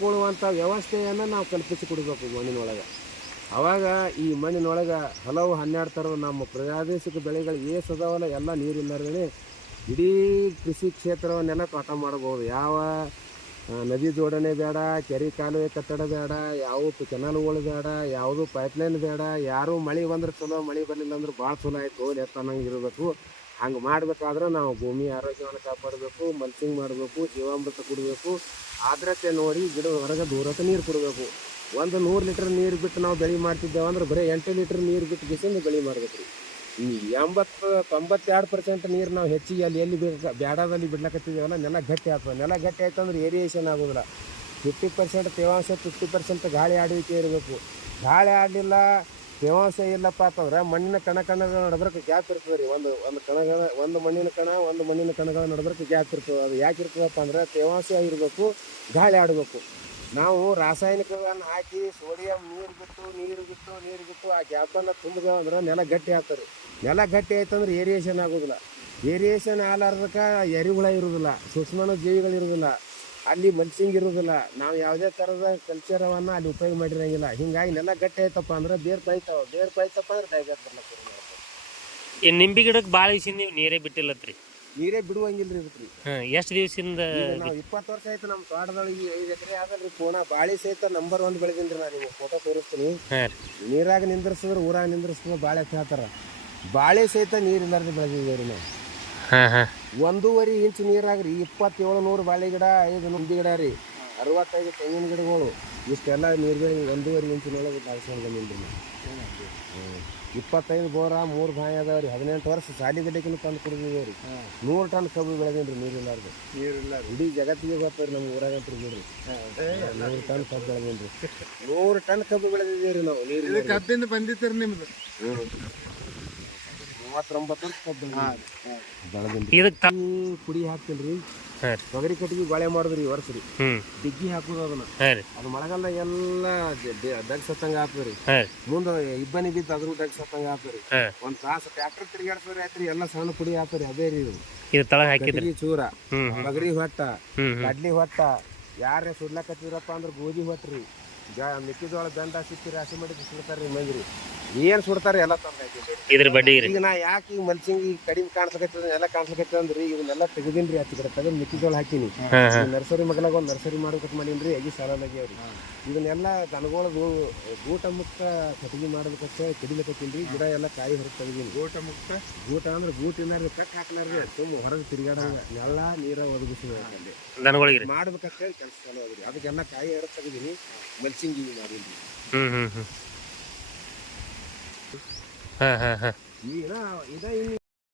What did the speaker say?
ಹೊಂದ್ಕೊಳ್ಳುವಂಥ ವ್ಯವಸ್ಥೆಯನ್ನು ನಾವು ಕಲ್ಪಿಸಿ ಕೊಡಬೇಕು ಮಣ್ಣಿನೊಳಗೆ. ಆವಾಗ ಈ ಮಣ್ಣಿನೊಳಗೆ ಹಲವು ಹನ್ನೆರಡು ಥರದ ನಮ್ಮ ಪ್ರಾದೇಶಿಕ ಬೆಳೆಗಳು ಏ ಅದಾವಲ್ಲ ಎಲ್ಲ ನೀರಿಲ್ಲದೇ ಇಡೀ ಕೃಷಿ ಕ್ಷೇತ್ರವನ್ನೆಲ್ಲ ತೋಟ ಮಾಡ್ಬೋದು. ಯಾವ ನದಿ ಜೋಡಣೆ ಬೇಡ, ಕೆರೆ ಕಾಲುವೆ ಕಟ್ಟಡ ಬೇಡ, ಯಾವ ಕೆನಲ್ಗಳು ಬೇಡ, ಯಾವುದು ಪೈಪ್ಲೈನ್ ಬೇಡ, ಯಾರು ಮಳೆ ಬಂದ್ರೆ ಚಲೋ, ಮಳೆ ಬರಲಿಲ್ಲ ಅಂದ್ರೆ ಭಾಳ ಚಲೋ ಆಯಿತು ಎತ್ತ ಅನ್ನಂಗೆ ಇರಬೇಕು. ಹಂಗೆ ಮಾಡಬೇಕಾದ್ರೆ ನಾವು ಭೂಮಿ ಆರೋಗ್ಯವನ್ನು ಕಾಪಾಡಬೇಕು ಮಲ್ಚಿಂಗ್ ಮಾಡಬೇಕು, ಜೀವಾಮೃತ ಕುಡಬೇಕು. ಆದ್ರತೆ ನೋಡಿ ಗಿಡ ಹೊರಗೆ ದೂರಕ್ಕೆ ನೀರು ಕೊಡಬೇಕು. ಒಂದು ನೂರು ಲೀಟ್ರ್ ನೀರು ಬಿಟ್ಟು ನಾವು ಬೆಳೆ ಮಾಡ್ತಿದ್ದೇವೆ ಅಂದ್ರೆ ಬರೀ ಎಂಟು ಲೀಟ್ರ್ ನೀರು ಬಿಟ್ಟು ಬಿಸಿಂದು ಬೆಳೆ ಮಾಡ್ಬೇಕು ರೀ ಎಂಬತ್ತು, ತೊಂಬತ್ತೆರಡು ಪರ್ಸೆಂಟ್ ನೀರು ನಾವು ಹೆಚ್ಚಿಗೆ ಅಲ್ಲಿ ಎಲ್ಲಿ ಬೇಕು ಬ್ಯಾಡದಲ್ಲಿ ಬಿಡ್ಲಕತ್ತಿದ್ದೇವಲ್ಲ, ನೆಲ ಗಟ್ಟಿ ಆಗ್ತದೆ. ನೆಲ ಗಟ್ಟಿ ಆಯ್ತು ಅಂದ್ರೆ ಏರಿಯೇಷನ್ ಆಗೋದಿಲ್ಲ. ಫಿಫ್ಟಿ ಪರ್ಸೆಂಟ್ ತೇವಾಂಶ ಫಿಫ್ಟಿ ಪರ್ಸೆಂಟ್ ಗಾಳಿ ಆಡುವಿಕೆ ಇರಬೇಕು. ಗಾಳಿ ಆಡಲಿಲ್ಲ ತೇವಾಂಶ ಇಲ್ಲಪ್ಪ ಅಂತಂದ್ರೆ ಮಣ್ಣಿನ ಕಣ ಕಣಗಳ ನಡಬರ್ಕ ಗ್ಯಾಪ್ ಇರ್ತದೆ ರೀ. ಒಂದು ಒಂದು ಕಣಗಳ, ಒಂದು ಮಣ್ಣಿನ ಕಣ, ಒಂದು ಮಣ್ಣಿನ ಕಣಗಳ ನಡಬರ್ಕ ಗ್ಯಾಪ್ ಇರ್ತದೆ. ಅದು ಯಾಕೆ ಇರ್ತದಪ್ಪ ಅಂದ್ರೆ ತೇವಾಂಶ ಇರಬೇಕು ಗಾಳಿ ಆಡಬೇಕು. ನಾವು ರಾಸಾಯನಿಕಗಳನ್ನು ಹಾಕಿ ಸೋಡಿಯಂ ನೀರು ಬಿಟ್ಟು ನೀರು ಬಿಟ್ಟು ನೀರು ಬಿಟ್ಟು ಆ ಗ್ಯಾಪನ್ನು ತುಂಬಿದೆವು ಅಂದ್ರೆ ನೆಲ ಗಟ್ಟಿ ಆಗ್ತದೆ. ನೆಲ ಗಟ್ಟಿ ಆಯ್ತಂದ್ರೆ ಏರಿಯೇಷನ್ ಆಗೋದಿಲ್ಲ. ಏರಿಯೇಷನ್ ಆಗಲಾರ್ದಕ್ಕೆ ಎರಿಹುಳ ಇರೋದಿಲ್ಲ, ಸೂಕ್ಷ್ಮನ ಜೀವಿಗಳು ಇರೋದಿಲ್ಲ ಅಲ್ಲಿ ಮಲ್ಚಿಂಗ್ ಇರೋದಿಲ್ಲ. ನಾವು ಯಾವುದೇ ಥರದ ಕಲ್ಚರವನ್ನು ಅಲ್ಲಿ ಉಪಯೋಗ ಮಾಡಿರಂಗಿಲ್ಲ. ಹಿಂಗಾಗಿ ನೆಲ ಗಟ್ಟಿ ಆಯ್ತಪ್ಪ ಅಂದ್ರೆ ಬೇರ್ ಪಾಯ್ತಾವ. ಬೇರ್ ಪಾಯ್ತಪ್ಪ ಅಂದ್ರೆ ಡೈಗರ್ ಬರ್ಲಕ್ಕ. ಈ ನಿಂಬೆ ಗಿಡಕ್ಕೆ ಭಾಳ ದಿವಸ ನೀವು ನೀರೇ ಬಿಟ್ಟಿಲ್ಲತ್ರಿ? ನೀರೇ ಬಿಡುವಂಗಿಲ್ಲ ರೀ ಇದಕ್ಕೆ ಹಾಂ ಎಷ್ಟು ದಿವಸದಿಂದ ನಾವು ಇಪ್ಪತ್ತು ವರ್ಷ ಆಯ್ತು ನಮ್ಮ ತೋಟದೊಳಗೆ ಐದು ಎಕರೆ ಆಗಲ್ರಿ ಪೂಣ. ಬಾಳೆ ಸಹಿತ ನಂಬರ್ ಒಂದು ಬೆಳೆದೀನಿ ರೀ ನಾನು ನಿಮಗೆ ಫೋಟೋ ತೋರಿಸ್ತೀನಿ. ನೀರಾಗ ನಿಂದ್ರಿಸಿದ್ರೆ ಊರಾಗ ನಿಂದ್ರಿಸಿದ್ರೆ ಬಾಳೆ ಹೇಳ್ತಾರೆ ಬಾಳೆ ಸಹಿತ ನೀರು ಇಲ್ಲಾರ್ದು ಬೆಳೆದಿದ್ದೇವೆ ರೀ ನಾವು. ಹಾಂ ಹಾಂ. ಒಂದೂವರೆ ಇಂಚ್ ನೀರಾಗ ರೀ ಇಪ್ಪತ್ತೇಳು ನೂರು ಬಾಳೆ ಗಿಡ ಐದು ನಂದಿ ಗಿಡ ರೀ. ಅರವತ್ತೈದು ತೆಂಗಿನ ಗಿಡಗಳು. ಇಷ್ಟೆಲ್ಲ ನೀರುಗಳಿಗೆ ಒಂದೂವರೆ ಇಂಚಿನೊಳಗೆ ಬೆಳೆಸ್ಕೊಂಡು ಬಂದಿಲ್ಲ ರೀ. ಇಪ್ಪತ್ತೈದು ಬೋರ ಮೂರು ಬಾಯಿ ಅದಾವ ರೀ ಹದಿನೆಂಟು ವರ್ಷ ಸಾಲಿ ಗಡ್ಡೆಗಿನ ತಂದು ಕುಡಿದಿದ್ದೇವೆ ರೀ. ನೂರು ಟನ್ ಕಬ್ಬು ಬೆಳೆದೀನಿ ರೀ ನೀರಿಲ್ಲಾರ್ದು. ನೀರಿಲ್ಲ ಇಡೀ ಜಗತ್ತಿಗೆ ಗೊತ್ತದ ನಮ್ಮ ಊರಾಗ ಬಿಡ್ರಿ ನೂರು ಟನ್ ಕಬ್ಬು ಬೆಳೆದೀನಿ ರೀ ನೂರು ಟನ್ ಕಬ್ಬು ಬೆಳೆದಿದ್ದೀವಿ ರೀ ನಾವು ನೀರು ಕಬ್ಬಿಂದ ಬಂದಿತ್ತೀರಿ ನಿಮ್ದು. ಮೂವತ್ತೊಂಬತ್ತು ವರ್ಷ ಕಬ್ಬು ಇದಕ್ಕೆ ಕುಡಿ ಹಾಕ್ತೀನಿ ರೀ. ತೊಗರಿ ಕಟ್ಟಿಗೆ ಗೊಳೆ ಮಾಡಿದ್ರಿ ಈ ವರ್ಷ ರೀ. ಡಿಗ್ಗಿ ಹಾಕೋದು ಅದನ್ನ. ಅದು ಮಳೆಗಾಲದಾಗ ಎಲ್ಲ ಡಗ್ ಸತ್ತಂಗ ಆಗ್ತದ್ರಿ ಮುಂದ ಇಬ್ಬನಿ ಬಿದ್ದು ಅದ್ರ ಡಗ್ ಸತ್ತಂಗ ಆಗ್ತದ್ರಿ ಹಾಂ. ಒಂದ್ ತಾಸು ಟ್ರ್ಯಾಕ್ಟರ್ ತಿರುಗಾಡ್ಸೋರಿ ಆಯ್ತ್ರಿ ಎಲ್ಲ ಸಣ್ಣ ಪುಡಿ ಆಗ್ತದ್ರಿ ಅದೇ ರೀ ಇದು. ತಳ ಹಾಕಿದ್ರಿ. ಚೂರ ತೊಗರಿ ಹೊಟ್ಟ ಕಡ್ಲಿ ಹೊಟ್ಟ ಯಾರೇ ಸುಡ್ಲಕತ್ತಿದ್ರಪ್ಪ ಅಂದ್ರೆ ಗೋಧಿ ಹೊಟ್ರಿ ಜ ಮೆಕ್ಕೆಜೋಳ ಬೆಂಡ ಸಿಕ್ಕಿ ರಾಶಿ ಮಾಡಿ ಸುಡ್ತಾರ್ರಿ ಮಂದಿರಿ ಏನ್ ಸುಡ್ತಾರೆ ಎಲ್ಲ ತೊಂದರೆ ಇದ್ರ ಬಡ್ಡಿ ರೀ ಈಗ ನಾ ಯಾಕೆ ಈಗ ಮಲ್ಸಿಂಗ್ ಈಗ ಕಡಿಮೆ ಕಾಣಿಸ್ಲಕತ್ತದ ಎಲ್ಲ ಕಾಣಿಸ್ಲಕತ್ತದ ಅಂದ್ರಿ ಇವನ್ನೆಲ್ಲ ತೆಗೆದಿನ್ರಿ ಕಡೆ. ತೆಗೆದು ಮೆಕ್ಕೆಜೋಳ ಹಾಕಿನಿ. ನರ್ಸರಿ ಮಗಲಾಗ ಒಂದು ನರ್ಸರಿ ಮಾಡ್ಬೇಕು ಮಾಡೀನ್ರಿ ಅಗಿ ಅವ್ರಿ ಇದನ್ನೆಲ್ಲ ದನಗೋಳ ಗೂಟ ಮುಕ್ತ ಕಟ್ಟಿಗೆ ಮಾಡ್ಬೇಕಂತ ಕಡಿಲಕತ್ತೀನಿ. ಗಿಡ ಎಲ್ಲ ಕಾಯಿ ಹೊರಗೆ ತೆಗೆದೀನಿ. ಗೂಟ ಮುಕ್ತ? ಗೂಟ ಅಂದ್ರೆ ಗೂಟ ಏನಾರ ಕಟ್ ಹಾಕ್ಲಾರ್ರಿ ತುಂಬ ಹೊರಗೆ ತಿರುಗಾಡಂಗ ಎಲ್ಲ ನೀರ ಒದಗಿಸಿ ಮಾಡ್ಬೇಕಷ್ಟೇ ರೀ. ಮಾಡ್ಬೇಕಂತ ಕೆಲಸ ಅದಕ್ಕೆಲ್ಲ ಕಾಯಿ ಹೊರಗೆ ತೆಗೆದೀನಿ. ಮಲ್ಚಿಂಗ್ ಇವು ಮಾಡೀನಿ ಹ್ಞೂ ಹ್ಞೂ ಹ್ಞೂ ಹಾಂ ಹಾಂ ಹಾಂ. ಈಗ ಇದ ಇನ್ನು